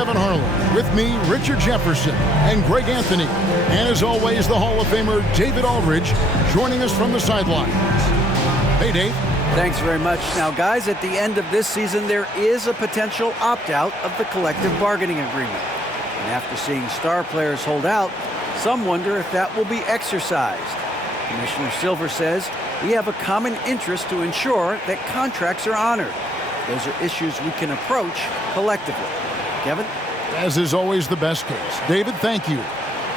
Kevin Harlan. With me, Richard Jefferson and Greg Anthony. And as always, the Hall of Famer David Aldridge joining us from the sideline. Hey, Dave. Thanks very much. Now, guys, at the end of this season, there is a potential opt-out of the collective bargaining agreement. And after seeing star players hold out, some wonder if that will be exercised. Commissioner Silver says we have a common interest to ensure that contracts are honored. Those are issues we can approach collectively. Kevin? As is always the best case. David, thank you.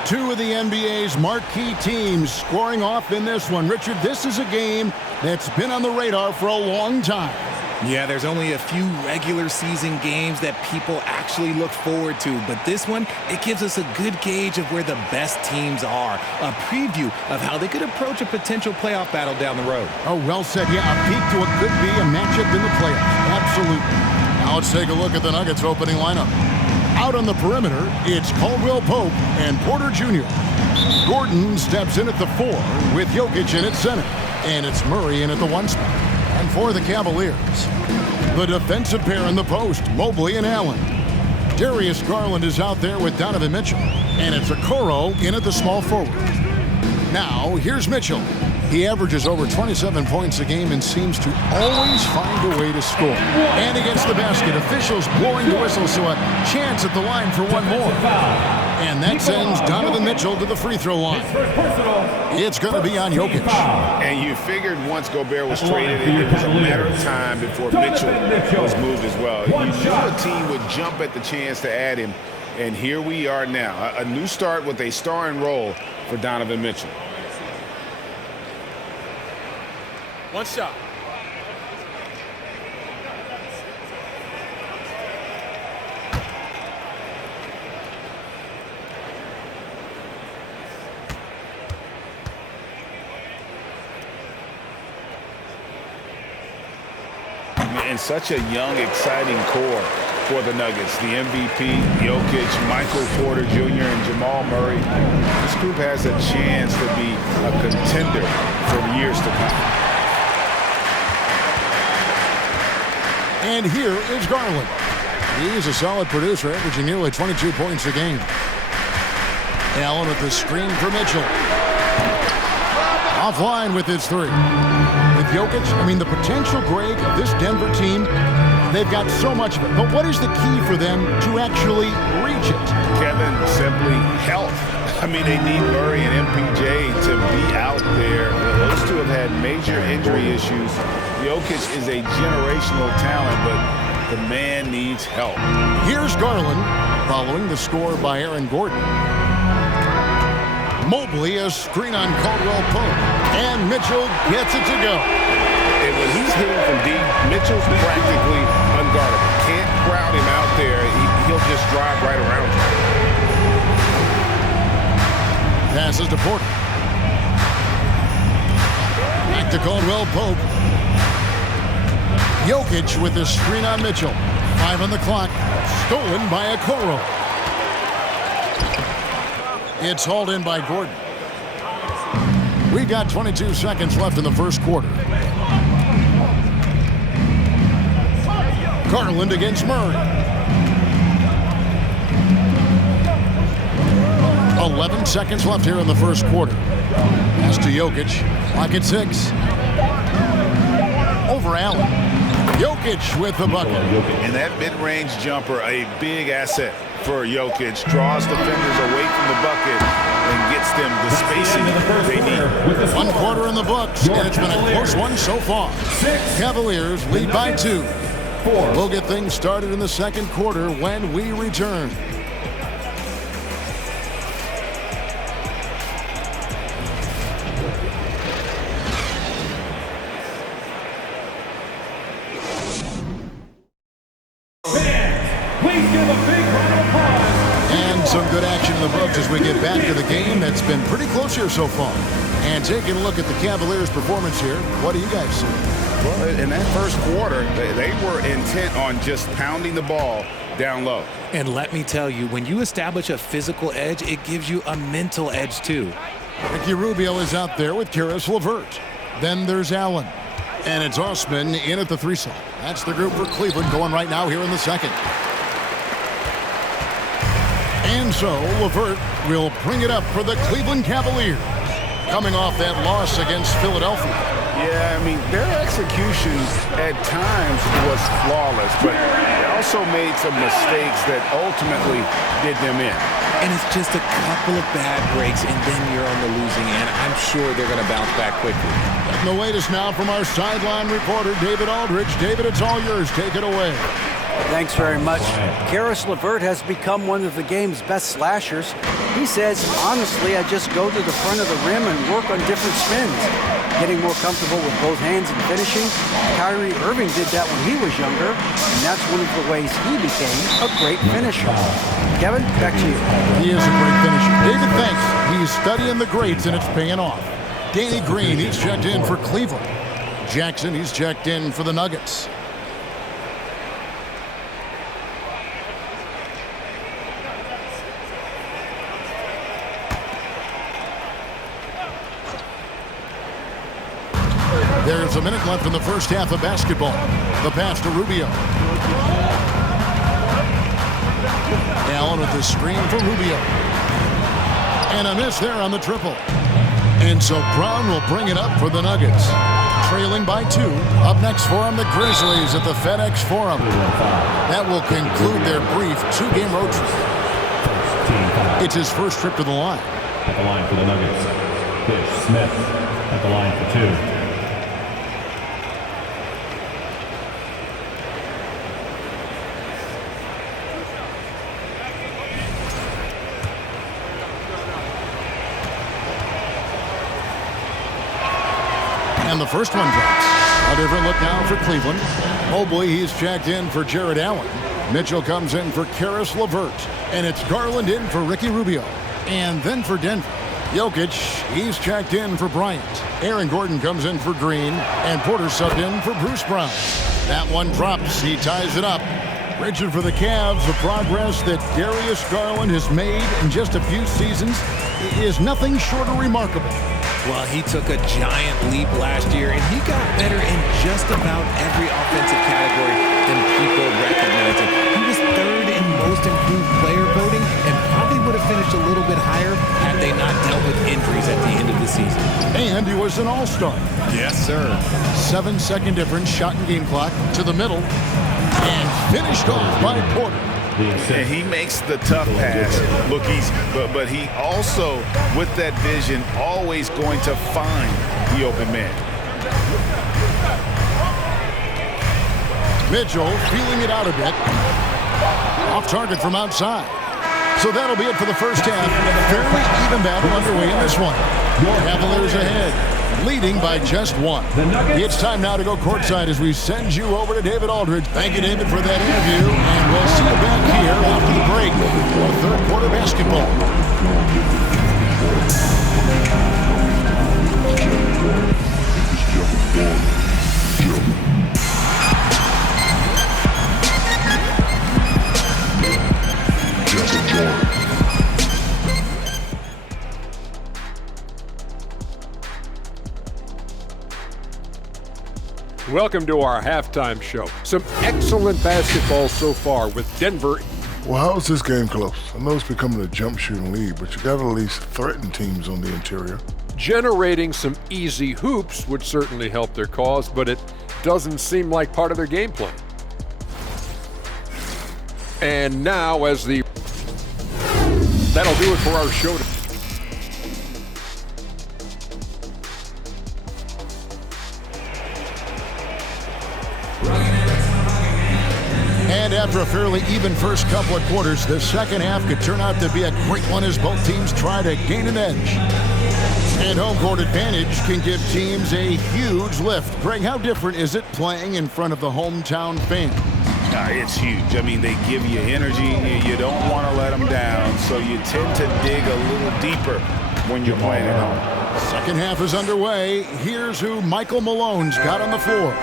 Two of the NBA's marquee teams scoring off in this one. Richard, this is a game that's been on the radar for a long time. Yeah, there's only a few regular season games that people actually look forward to, but this one, it gives us a good gauge of where the best teams are, a preview of how they could approach a potential playoff battle down the road. Oh, well said. Yeah, a peek to what could be a matchup in the playoffs. Absolutely. Now let's take a look at the Nuggets opening lineup. Out on the perimeter, it's Caldwell Pope and Porter Jr. Gordon steps in at the 4 with Jokic in at center, and it's Murray in at the 1 spot. And for the Cavaliers, the defensive pair in the post, Mobley and Allen. Darius Garland is out there with Donovan Mitchell, and it's Okoro in at the small forward. Now, here's Mitchell. He averages over 27 points a game and seems to always find a way to score. And he gets the basket. Officials blowing the whistle, so a chance at the line for one more. And that sends Donovan Mitchell to the free throw line. It's going to be on Jokic. And you figured once Gobert was traded, it was a matter of time before Mitchell was moved as well. You knew a team would jump at the chance to add him, and here we are now. A new start with a starring role for Donovan Mitchell. One shot. And such a young, exciting core for the Nuggets. The MVP, Jokic, Michael Porter Jr., and Jamal Murray. This group has a chance to be a contender for years to come. And here is Garland. He's a solid producer, averaging nearly 22 points a game. Allen with the screen for Mitchell. Offline with his 3. With Jokic, I mean, the potential, Greg, of this Denver team, they've got so much of it. But what is the key for them to actually reach it? Kevin, simply health. I mean, they need Murray and MPJ to be out there. Those two have had major injury issues. Jokic is a generational talent, but the man needs help. Here's Garland, following the score by Aaron Gordon. Mobley, a screen on Caldwell Pope, and Mitchell gets it to go. And when he's hitting from deep, Mitchell's practically unguardable. Can't crowd him out there. He'll just drive right around him. Passes to Porter. Back to Caldwell Pope. Jokic with the screen on Mitchell. 5 on the clock. Stolen by Okoro. It's hauled in by Gordon. We've got 22 seconds left in the first quarter. Garland against Murray. 11 seconds left here in the first quarter. Pass to Jokic. Clock at 6. Over Allen. Jokic with the bucket. And that mid-range jumper, a big asset for Jokic. Draws defenders away from the bucket and gets them the spacing they need. 1 quarter in the books, and it's been a close one so far. Cavaliers lead by 2. We'll get things started in the second quarter when we return. Some good action in the books as we get back to the game that's been pretty close here so far. And taking a look at the Cavaliers' performance here, what do you guys see? Well, in that first quarter, they were intent on just pounding the ball down low. And let me tell you, when you establish a physical edge, it gives you a mental edge too. Ricky Rubio is out there with Karis LeVert. Then there's Allen. And it's Osman in at the 3 slot. That's the group for Cleveland going right now here in the second. And so LeVert will bring it up for the Cleveland Cavaliers, coming off that loss against Philadelphia. Yeah, I mean, their execution at times was flawless, but they also made some mistakes that ultimately did them in. And it's just a couple of bad breaks, and then you're on the losing end. I'm sure they're going to bounce back quickly. And the latest now from our sideline reporter, David Aldridge. David, it's all yours. Take it away. Thanks very much. Karis LeVert has become one of the game's best slashers. He says, honestly, I just go to the front of the rim and work on different spins. Getting more comfortable with both hands and finishing. Kyrie Irving did that when he was younger, and that's one of the ways he became a great finisher. Kevin, back to you. He is a great finisher. David, thanks. He's studying the greats, and it's paying off. Danny Green, he's checked in for Cleveland. Jackson, he's checked in for the Nuggets. There's a minute left in the first half of basketball. The pass to Rubio. Allen with the screen for Rubio. And a miss there on the triple. And so Brown will bring it up for the Nuggets. Trailing by 2. Up next for them, the Grizzlies at the FedEx Forum. That will conclude their brief 2-game road trip. It's his first trip to the line. At the line for the Nuggets, Fish Smith at the line for 2. And the first one drops. A different look now for Cleveland. Mobley, he's checked in for Jared Allen. Mitchell comes in for Karis LeVert. And it's Garland in for Ricky Rubio. And then for Denver, Jokic, he's checked in for Bryant. Aaron Gordon comes in for Green. And Porter subbed in for Bruce Brown. That one drops. He ties it up. Richard, for the Cavs, the progress that Darius Garland has made in just a few seasons is nothing short of remarkable. Well, he took a giant leap last year, and he got better in just about every offensive category than people recognize him. He was 3rd in most improved player voting and probably would have finished a little bit higher had they not dealt with injuries at the end of the season. And he was an all-star. Yes, sir. 7-second difference, shot and game clock to the middle, and finished off by Porter. And he makes the tough pass look easy, but he also, with that vision, always going to find the open man. Mitchell feeling it out a bit. Off target from outside. So that'll be it for the first half. Fairly even battle underway in this one. Cavaliers ahead, leading by just 1. It's time now to go courtside as we send you over to David Aldridge. Thank you, David, for that interview, and we'll see you back here after the break for third quarter basketball. Welcome to our halftime show. Some excellent basketball so far with Denver. Well, how is this game close? I know it's becoming a jump shooting league, but you got to at least threaten teams on the interior. Generating some easy hoops would certainly help their cause, but it doesn't seem like part of their game plan. And now that'll do it for our show today. And after a fairly even first couple of quarters, the second half could turn out to be a great one as both teams try to gain an edge. And home court advantage can give teams a huge lift. Greg, how different is it playing in front of the hometown fans? It's huge. I mean, they give you energy. You don't want to let them down, so you tend to dig a little deeper when you're playing at home. Second half is underway. Here's who Michael Malone's got on the floor.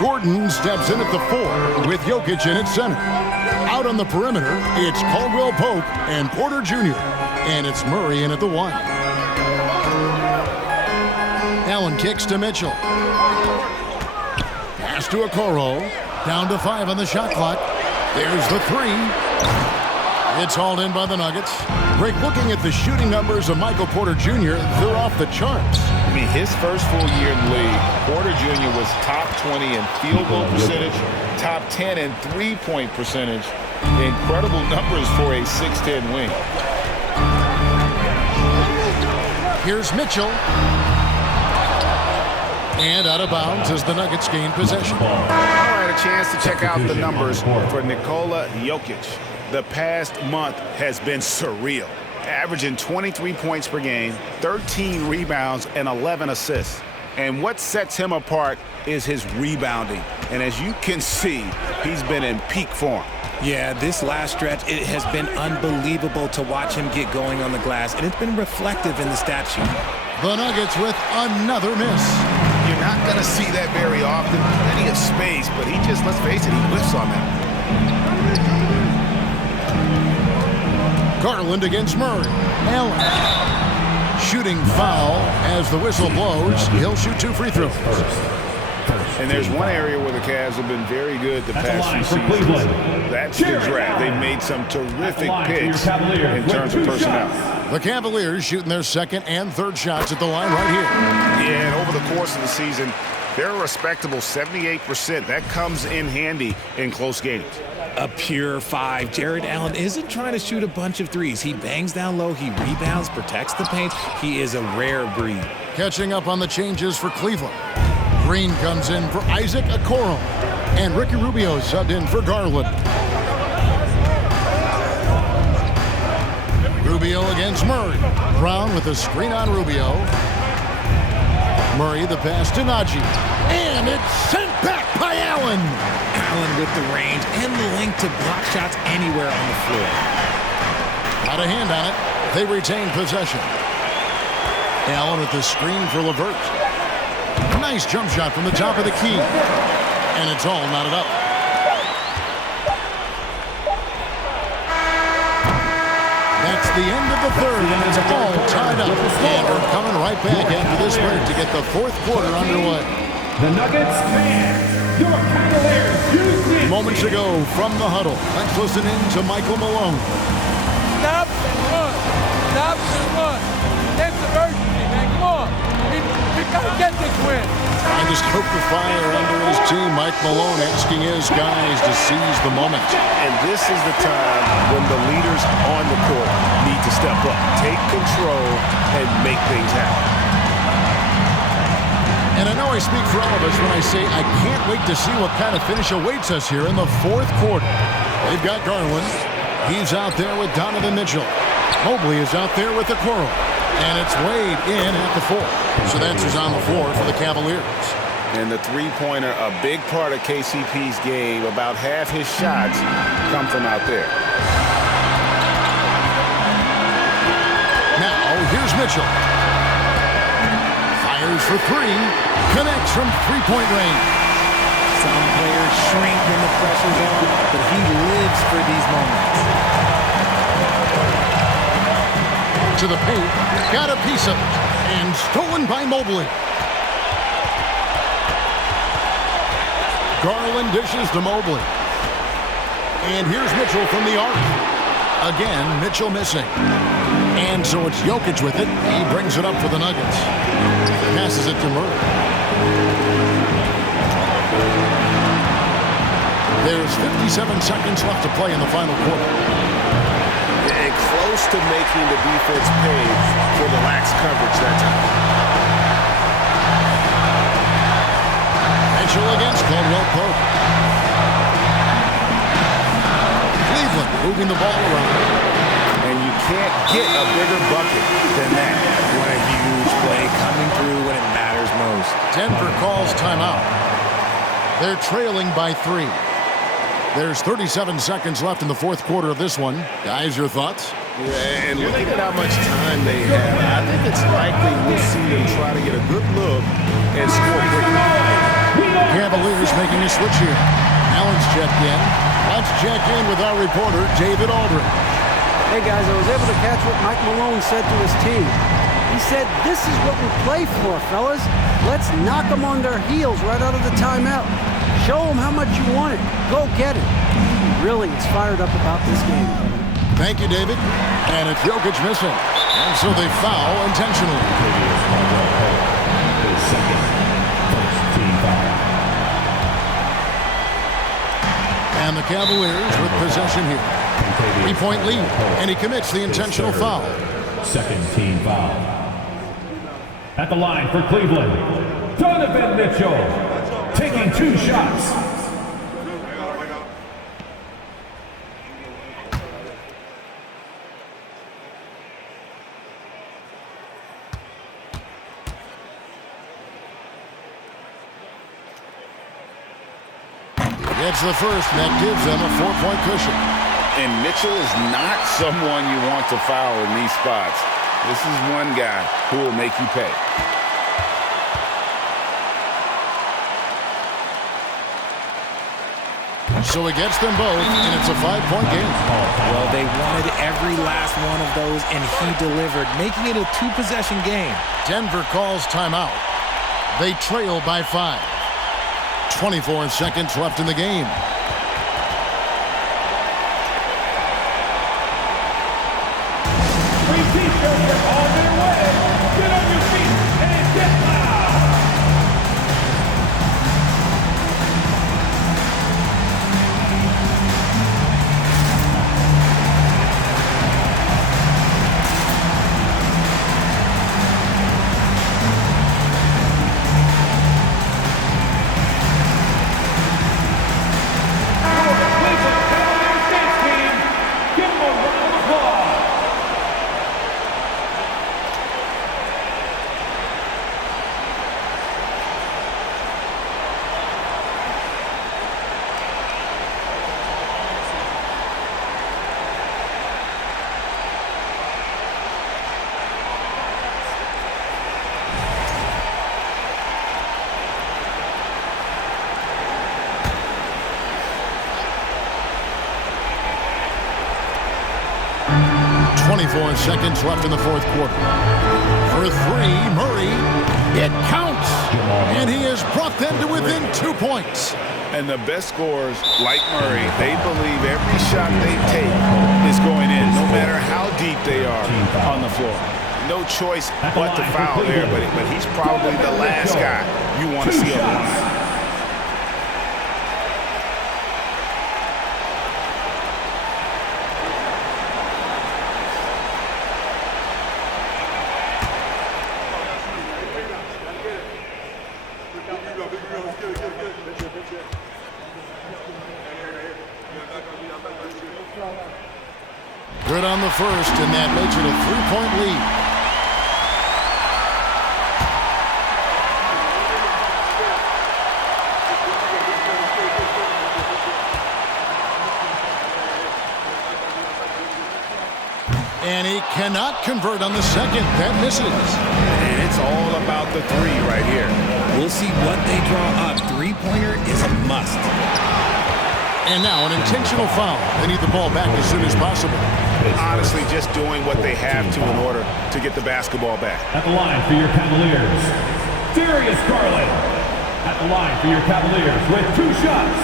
Gordon steps in at the 4 with Jokic in at center. Out on the perimeter, it's Caldwell Pope and Porter Jr. And it's Murray in at the 1. Allen kicks to Mitchell. Pass to Okoro. Down to 5 on the shot clock. There's the 3. It's hauled in by the Nuggets. Greg, looking at the shooting numbers of Michael Porter Jr., they're off the charts. I mean, his first full year in the league, Porter Jr. was top 20 in field goal percentage, top 10 in three-point percentage. Incredible numbers for a 6'10 wing. Here's Mitchell. And out of bounds as the Nuggets gain possession. All right, a chance to check out the numbers for Nikola Jokic. The past month has been surreal, averaging 23 points per game, 13 rebounds, and 11 assists. And what sets him apart is his rebounding. And as you can see, he's been in peak form. Yeah, this last stretch, it has been unbelievable to watch him get going on the glass, and it's been reflective in the stat sheet. The Nuggets with another miss. You're not going to see that very often. Plenty of space, but he just, let's face it, he whiffs on that. Garland against Murray. Allen. Shooting foul as the whistle blows. He'll shoot 2 free throws. And there's one area where the Cavs have been very good the past few seasons. That's the draft. They've made some terrific picks in terms of personnel. The Cavaliers shooting their second and third shots at the line right here. Yeah, and over the course of the season, they're a respectable 78%. That comes in handy in close games. A pure 5. Jared Allen isn't trying to shoot a bunch of threes. He bangs down low, he rebounds, protects the paint. He is a rare breed. Catching up on the changes for Cleveland. Green comes in for Isaac Okoro. And Ricky Rubio subbed in for Garland. Rubio against Murray. Brown with a screen on Rubio. Murray the pass to Najee. And it's sent back by Allen. Allen with the range and the length to block shots anywhere on the floor. Got a hand on it. They retain possession. Allen with the screen for LeVert. Nice jump shot from the top of the key. And it's all knotted up. That's the end of the third, and it's all tied up. And we're coming right back after this break to get the fourth quarter underway. The Nuggets fans, your Cavaliers UHD. Moments ago from the huddle, let's listen in to Michael Malone. Stop and run. Stop and run. That's the urgency, man. Come on. We got to get this win. Trying to stoke the fire under his team, Mike Malone asking his guys to seize the moment. And this is the time when the leaders on the court need to step up, take control, and make things happen. And I know I speak for all of us when I say I can't wait to see what kind of finish awaits us here in the fourth quarter. They've got Garland. He's out there with Donovan Mitchell. Mobley is out there with Okoro. And it's Wade in at the 4. So that's who's on the floor for the Cavaliers. And the three-pointer, a big part of KCP's game. About half his shots come from out there. Now, here's Mitchell. Fires for 3. Connects from three-point range. Some players shrink when the pressure's on, but he lives for these moments. To the paint, got a piece of it, and stolen by Mobley. Garland dishes to Mobley. And here's Mitchell from the arc. Again, Mitchell missing. And so it's Jokic with it. He brings it up for the Nuggets. Passes it to Murray. There's 57 seconds left to play in the final quarter. And close to making the defense pay for the lax coverage that time. Mitchell against Caldwell Pope. Cleveland moving the ball around. And you can't get a bigger bucket than that. What a huge play coming through when it matters most. Denver calls timeout. They're trailing by 3. There's 37 seconds left in the fourth quarter of this one. Guys, your thoughts? Yeah, and looking at how much time they have, I think it's likely we'll see them try to get a good look and score quickly. Cavaliers making a switch here. Allen's checked in. Let's check in with our reporter, David Aldridge. Hey guys, I was able to catch what Mike Malone said to his team. He said, "This is what we play for, fellas. Let's knock them on their heels right out of the timeout. Show them how much you want it. Go get it." He really is fired up about this game. Thank you, David. And it's Jokic missing. And so they foul intentionally. His second, first team foul. And the Cavaliers with possession here. 3-point lead. And he commits the intentional foul. Second team foul. At the line for Cleveland, Donovan Mitchell, taking 2 shots. Gets the first, and that gives them a 4-point cushion. And Mitchell is not someone you want to foul in these spots. This is one guy who will make you pay. So he gets them both, and it's a 5-point game. Well, they wanted every last one of those, and he delivered, making it a 2-possession game. Denver calls timeout. They trail by 5. 24 seconds left in the game. Free t-shirts are on their way. Get on your feet and get loud. Give them a round of applause. 24 seconds left in the fourth quarter. For 3, Murray. It counts. And he has brought them to within 2 points. And the best scorers, like Murray, they believe every shot they take is going in, no matter how deep they are on the floor. No choice but to foul there, but he's probably the last guy you want to see on the line. Good on the first, and that makes it a 3-point lead. And he cannot convert on the second. That misses. And it's all about the 3 right here. We'll see what they draw up. 3-pointer is a must. And now an intentional foul. They need the ball back as soon as possible. Honestly, just doing what they have to in order to get the basketball back. At the line for your Cavaliers, Darius Garland. At the line for your Cavaliers with 2 shots.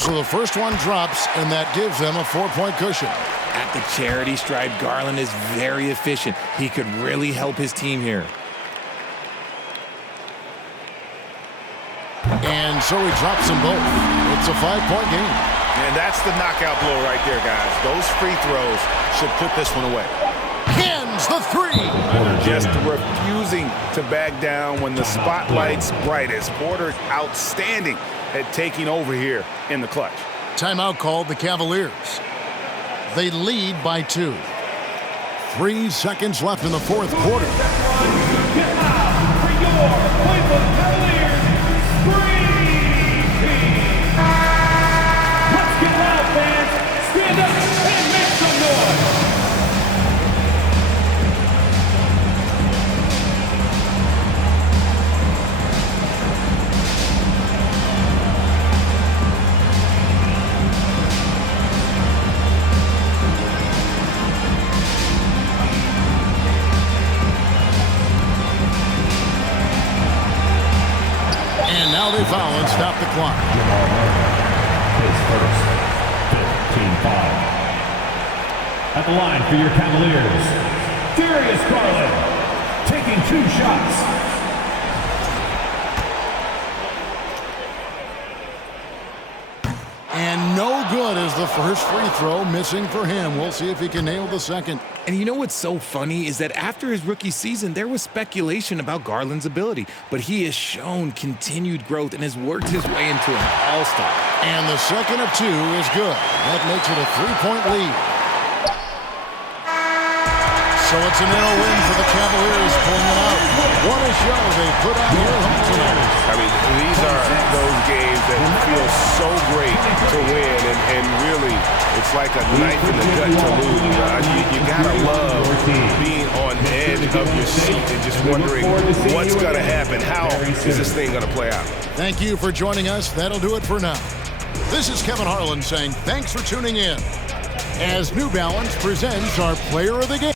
So the first one drops, and that gives them a 4-point cushion. At the charity stripe, Garland is very efficient. He could really help his team here. And so he drops them both. It's a 5-point game. And that's the knockout blow right there, guys. Those free throws should put this one away. Cans the 3. Just refusing to back down when the spotlight's brightest. Porter outstanding at taking over here in the clutch. Timeout called the Cavaliers. They lead by 2. 3 seconds left in the fourth quarter. Get out for your Cleveland Cavaliers Scream Team. Let's get loud, fans. Stand up and make some noise. Now they foul and stop the clock. His first, 15 foul. At the line for your Cavaliers, Darius Garland, taking 2 shots. And no good as the first free throw missing for him. We'll see if he can nail the second. And you know what's so funny is that after his rookie season, there was speculation about Garland's ability, but he has shown continued growth and has worked his way into an all-star. And the second of 2 is good. That makes it a 3-point lead. So it's a narrow win for the Cavaliers, pulling it out. What a show they put on here home tonight. I mean, these are those games that feel so great to win, and really, it's like a knife in the gut to lose. You gotta love being on the edge of your seat and just wondering what's gonna happen. How is this thing gonna play out? Thank you for joining us. That'll do it for now. This is Kevin Harlan saying thanks for tuning in as New Balance presents our Player of the Game.